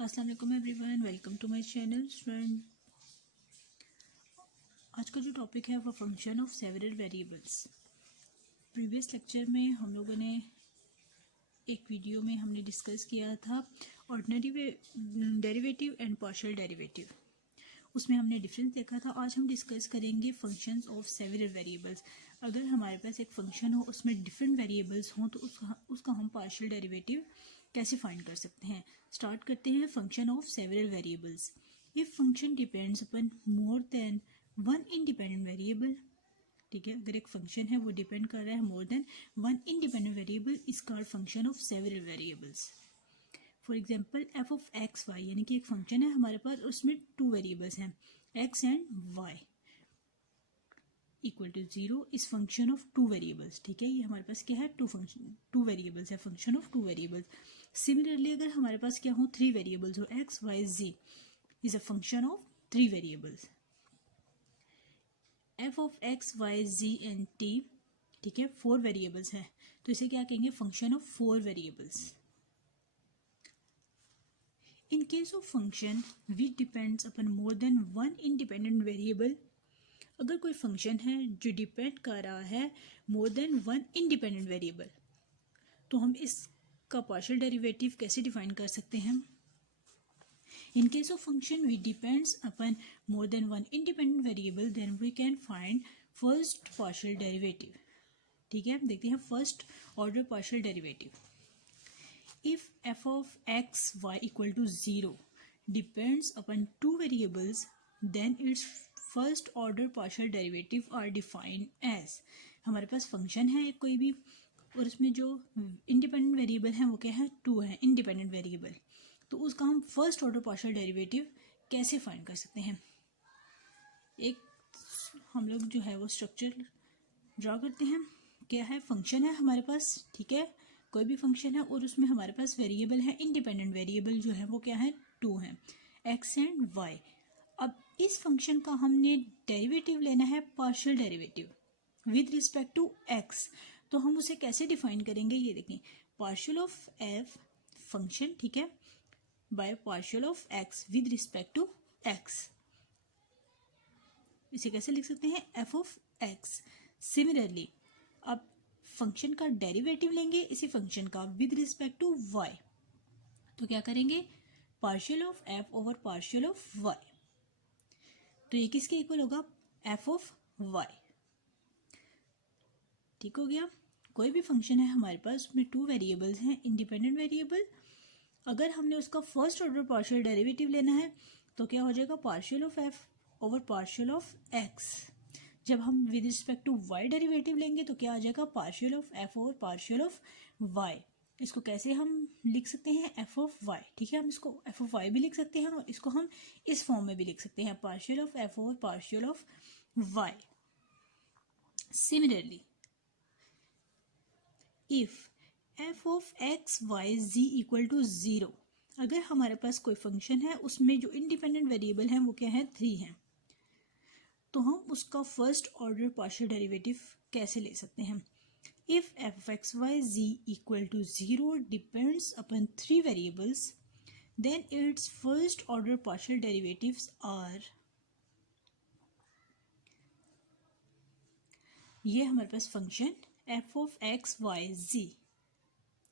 अस्सलाम वालेकुम everyone, welcome to my channel friend. आज का जो टॉपिक है वो function of several variables. Previous lecture में हम लोगों ने एक वीडियो में हमने डिस्कस किया था ordinary derivative and partial derivative. उसमें हमने डिफरेंस देखा था। आज हम डिस्कस करेंगे फंक्शंस ऑफ सेवरल वेरिएबल्स। अगर हमारे पास एक फंक्शन हो उसमें डिफरेंट वेरिएबल्स हों तो उसका हम पार्शियल डेरिवेटिव कैसे फाइंड कर सकते हैं। स्टार्ट करते हैं function of several variables. If function depends upon more than one independent variable, ठीक है, अगर एक फंक्शन है वो डिपेंड कर रहा है more than one independent variable is called function of several variables. For example F of X Y, यानी कि एक फंक्शन है हमारे पास, उसमें टू वेरिएबल्स हैं X and Y equal to 0 is function of two variables. ठीक है, ये हमारे पास क्या है, टू वेरिएबल्स है, function of two variables. Similarly अगर हमारे पास क्या हो, थ्री वेरिएबल्स हो, X Y Z is a function of three variables. F of X Y Z and T, ठीक है, फोर वेरिएबल्स है तो इसे क्या कहेंगे, function of four variables. In case of function which depends upon more than one independent variable, अगर कोई function है जो डिपेंड कर रहा है more than one independent variable, तो हम इसका पार्शियल डेरिवेटिव कैसे डिफाइन कर सकते हैं। In case of function which depends upon more than one independent variable then we can find first partial derivative. ठीक है, देखते हैं first order partial derivative. If f of x y equal to 0 depends upon two variables, then its first order partial derivative are defined as, हमारे पास function है कोई भी और उसमें जो इंडिपेंडेंट वेरिएबल है वो क्या है, टू है इंडिपेंडेंट वेरिएबल, तो उसका हम फर्स्ट ऑर्डर पार्शियल डेरिवेटिव कैसे फाइंड कर सकते हैं। एक हम लोग जो है वो स्ट्रक्चर ड्रा करते हैं। क्या है, फंक्शन है हमारे पास, ठीक है, कोई भी फंक्शन है और उसमें हमारे पास वेरिएबल है, इंडिपेंडेंट वेरिएबल जो है वो क्या है, टू है, एक्स एंड वाई। अब इस फंक्शन का हमने डेरिवेटिव लेना है partial derivative with respect to X, तो हम उसे कैसे डिफाइन करेंगे, ये देखें, पार्शियल ऑफ एफ फंक्शन, ठीक है, by partial of X with respect to X. इसे कैसे लिख सकते हैं, एफ ऑफ एक्स। सिमिलरली अब फंक्शन का डेरिवेटिव लेंगे इसी फंक्शन का विद रिस्पेक्ट टू वाई, तो क्या करेंगे, partial of F over partial of Y, तो ये किसके इक्वल होगा, एफ ऑफ वाई। ठीक हो गया। कोई भी फंक्शन है हमारे पास, उसमें टू वेरिएबल्स हैं इंडिपेंडेंट वेरिएबल, अगर हमने उसका फर्स्ट ऑर्डर पार्शियल डेरिवेटिव लेना है तो क्या हो जाएगा, partial of F over partial of X. जब हम with respect to Y derivative लेंगे तो क्या आ जाएगा, partial of F over partial of Y. इसको कैसे हम लिख सकते हैं, एफ ऑफ वाई, ठीक है, हम इसको एफ ऑफ वाई भी लिख सकते हैं और इसको हम इस फॉर्म में भी लिख सकते हैं, partial of F over partial of Y. Similarly if F of X Y Z equal to 0, अगर हमारे पास कोई फंक्शन है उसमें जो इंडिपेंडेंट वेरिएबल है वो क्या है, 3 है, तो हम उसका फर्स्ट ऑर्डर पार्शियल डेरिवेटिव कैसे ले सकते हैं। If F of X Y Z equal to 0 depends upon three variables, then its first order partial derivatives are, ये हमारे पास function F of X Y Z,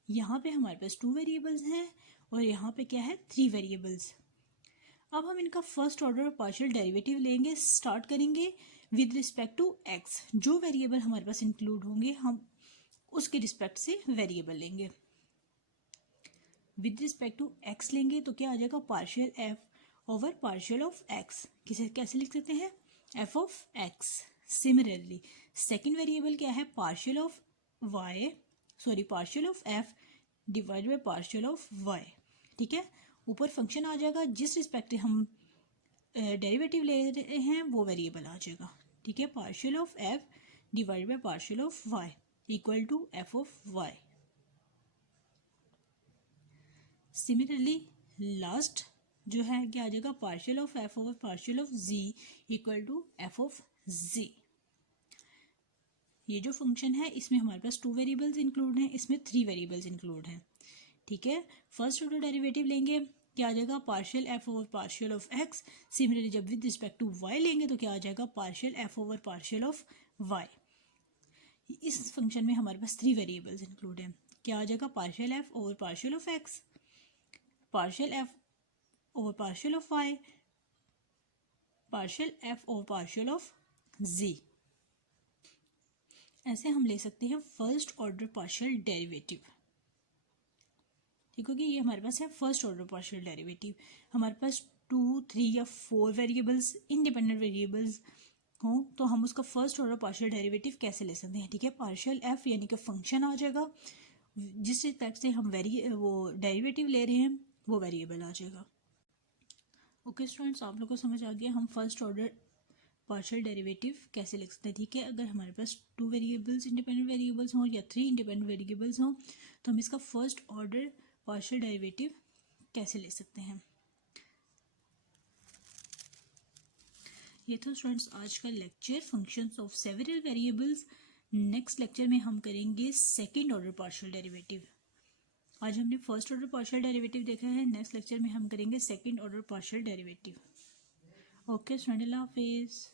यहाँ पे हमारे पास टू वेरिएबल्स हैं और यहाँ पे क्या है, थ्री वेरिएबल्स। अब हम इनका फर्स्ट ऑर्डर पार्शियल डेरिवेटिव लेंगे, स्टार्ट करेंगे विद रिस्पेक्ट टू एक्स, जो वेरिएबल हमारे पास इंक्लूड होंगे हम उसके रिस्पेक्ट से वेरिएबल लेंगे। विद रिस्पेक्ट टू एक्स लेंगे तो क्या आ जाएगा, partial F over partial of X, किसे कैसे लिख सकते हैं, F of X. Similarly second variable क्या है, partial of Y, sorry partial of F divide by partial of Y, ठीक है, ऊपर फंक्शन आ जाएगा, जिस रिस्पेक्ट हम डेरिवेटिव ले रहे हैं वो वेरिएबल आ जाएगा, ठीक है, partial of F divide by partial of Y equal to F of Y. Similarly last जो है क्या आ जाएगा, partial of F over partial of Z equal to F of Z. ये जो फंक्शन है इसमें हमारे पास टू वेरिएबल्स इंक्लूड हैं, इसमें थ्री वेरिएबल्स इंक्लूड हैं, ठीक है। फर्स्ट ऑर्डर डेरिवेटिव लेंगे क्या आ जाएगा, partial F over partial of X. Similarly जब विद रिस्पेक्ट टू वाई लेंगे तो क्या आ जाएगा, partial F over partial of Y. इस फंक्शन में हमारे पास 3 वेरिएबल्स इंक्लूड हैं। क्या आ जाएगा, partial F over partial of X, partial F over partial of Y, partial F over partial of Z. ऐसे हम ले सकते हैं फर्स्ट ऑर्डर पार्शियल डेरिवेटिव। ठीक होगी, ये हमारे पास है फर्स्ट ऑर्डर पार्शियल डेरिवेटिव। हमारे पास 2, 3 या 4 वेरिएबल्स इंडिपेंडेंट वेरिएबल्स हों तो हम उसका फर्स्ट ऑर्डर पार्शियल डेरिवेटिव कैसे ले सकते हैं। ठीक है, पार्शियल एफ यानी कि फंक्शन आ जाएगा, जिस रिस्पेक्ट से हम वो डेरिवेटिव ले रहे हैं वो वेरिएबल आ जाएगा। ओके स्टूडेंट्स, आप लोगों को समझ आ गया हम फर्स्ट ऑर्डर पार्शियल डेरिवेटिव कैसे लिख सकते हैं। ठीक है, अगर हमारे पास 2 वेरिएबल्स इंडिपेंडेंट वेरिएबल्स हों या 3 इंडिपेंडेंट वेरिएबल्स हों तो हम इसका फर्स्ट ऑर्डर पार्शियल डेरिवेटिव कैसे ले सकते हैं। ये था स्टूडेंट्स आज का lecture, functions of several variables. Next lecture में हम करेंगे सेकंड ऑर्डर पार्शियल डेरिवेटिव। आज हमने फर्स्ट ऑर्डर पार्शियल डेरिवेटिव देखा है, नेक्स्ट लेक्चर में हम करेंगे second order partial derivative. Okay student, अल्लाह हाफिज़।